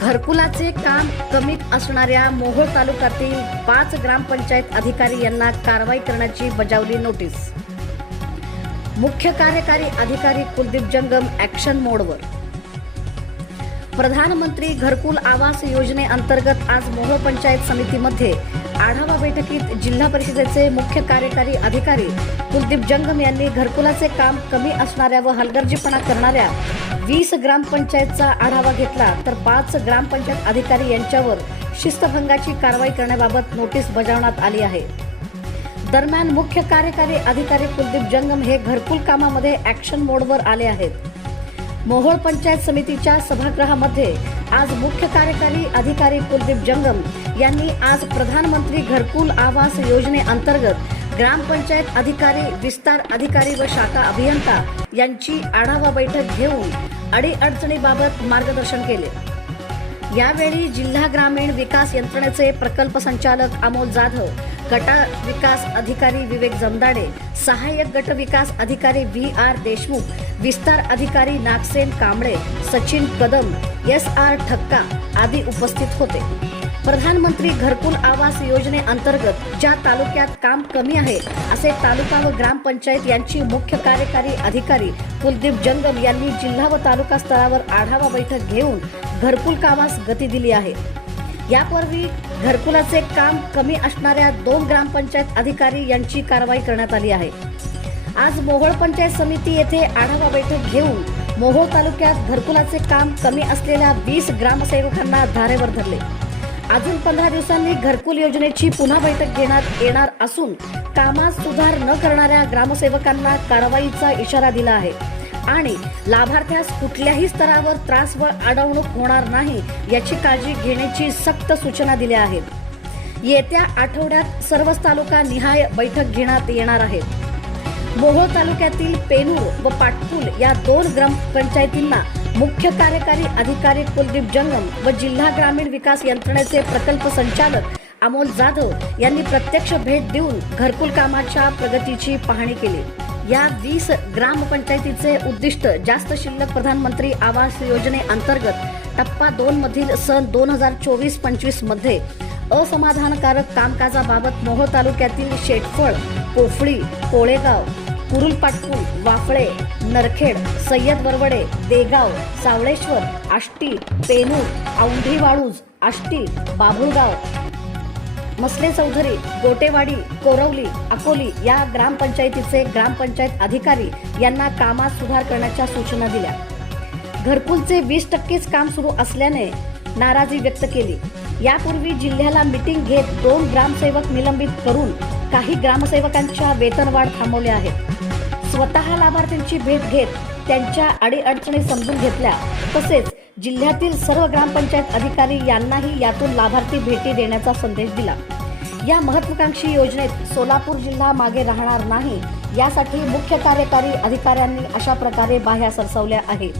घरकुलाचे काम कमी असणाऱ्या मोहोळ तालुक्यातील पाच ग्रामपंचायत अधिकारी यांना कारवाई करण्याची बजावली नोटीस. मुख्य कार्यकारी अधिकारी कुलदीप जंगम ॲक्शन मोडवर प्रधानमंत्री घरकुल आवास योजनेअंतर्गत आज मोहोळ पंचायत समितीमध्ये आढावा बैठकीत जिल्हा परिषदेचे मुख्य कार्यकारी अधिकारी कुलदीप जंगम यांनी घरकुलाचे काम कमी असणाऱ्या व हलगर्जीपणा करणाऱ्या वीस ग्रामपंचायतचा आढावा घेतला तर पाच ग्रामपंचायत अधिकारी यांच्यावर शिस्तभंगाची कारवाई करण्याबाबत नोटीस बजावण्यात आली आहे. दरम्यान मुख्य कार्यकारी अधिकारी कुलदीप जंगम हे घरकुल कामामध्ये ॲक्शन मोडवर आले आहेत. मोहोळ पंचायत समितीच्या सभागृहामध्ये आज मुख्य कार्यकारी अधिकारी कुलदीप जंगम यांनी आज प्रधानमंत्री घरकुल आवास योजनेअंतर्गत ग्रामपंचायत अधिकारी विस्तार अधिकारी व शाखा अभियंता यांची आढावा बैठक घेऊन अडीअडचणीबाबत मार्गदर्शन केले. यावेळी जिल्हा ग्रामीण विकास यंत्रणेचे प्रकल्प संचालक अमोल जाधव गट विकास अधिकारी विवेक जमदाडे सहाय्यक गट विकास अधिकारी व्ही आर देशमुख विस्तार अधिकारी नागसेन कांबळे सचिन कदम एस आर ठक्का आदी उपस्थित होते. प्रधानमंत्री घरकुल आवास योजनेअंतर्गत ज्या तालुक्यात काम कमी आहे असे तालुका व ग्रामपंचायत यांची मुख्य कार्यकारी अधिकारी कुलदीप जंगम यांनी जिल्हा व तालुका स्तरावर आढावा बैठक घेऊन घरकुल कामास गती दिली आहे. यापूर्वी घरकुलाचे काम कमी असणाऱ्या दोन ग्रामपंचायत अधिकारी यांची कारवाई करण्यात आली आहे. आज मोहोळ पंचायत समिती येथे आढावा बैठक घेऊन मोहोळ तालुक्यात घरकुलाचे काम कमी असलेल्या वीस ग्रामसेवकांना धारेवर धरले. अजून पंधरा दिवसांनी घरकुल योजनेची पुन्हा बैठक घेण्यात येणार असून कामात सुधार न करणाऱ्या ग्रामसेवकांना कारवाईचा इशारा दिला आहे. आणि लाभार्थ्यास कुठल्याही स्तरावर त्रास व अडवणूक होणार नाही याची काळजी घेण्याची सक्त सूचना दिल्या आहेत. येत्या आठवड्यात सर्वच तालुका निहाय बैठक घेण्यात येणार आहेत मोहोळ तालुक्यातील पेनूर व पाटपूल या दोन ग्रामपंचायतींना मुख्य कार्यकारी अधिकारी कुलदीप जंगम व जिल्हा ग्रामीण विकास यंत्रणेचे प्रकल्प संचालक अमोल जाधव यांनी प्रत्यक्ष भेट देऊन घरकुल कामाच्या प्रगतीची पाहणी केली. या वीस ग्रामपंचायतीचे उद्दिष्ट जास्त शिल्लक प्रधानमंत्री आवास योजनेअंतर्गत टप्पा दोन मधील सन दोन हजार चोवीस पंचवीसमध्ये असमाधानकारक कामकाजाबाबत मोहोळ तालुक्यातील शेटफळ पोफळी कोळेगाव कुरुल पाटपूल वाफळे नरखेड सय्यद वरवडे देगाव सावळेश्वर आष्टी पेनूर औंढी वाळूज आष्टी बाभुळगाव. मसले चौधरी गोटेवाडी कोरवली अकोली या ग्रामपंचायतीचे ग्रामपंचायत अधिकारी यांना कामात सुधार करण्याच्या सूचना दिल्या. घरकुलचे वीस टक्केच काम सुरू असल्याने नाराजी व्यक्त केली. यापूर्वी जिल्ह्याला मिटिंग घेत दोन ग्रामसेवक निलंबित करून काही ग्रामसेवकांच्या वेतनवाढ थांबवल्या आहेत. स्वतः लाभार्थ्यांची भेट घेत त्यांच्या अडीअडचणी समजून घेतल्या. तसेच जिल्ह्यातील सर्व ग्रामपंचायत अधिकारी यांनाही यातून लाभार्थी भेटी देण्याचा संदेश दिला. या महत्वाकांक्षी योजनेत सोलापूर जिल्हा मागे राहणार नाही यासाठी मुख्य कार्यकारी अधिकाऱ्यांनी अशा प्रकारे बाह्या सरसवल्या आहेत.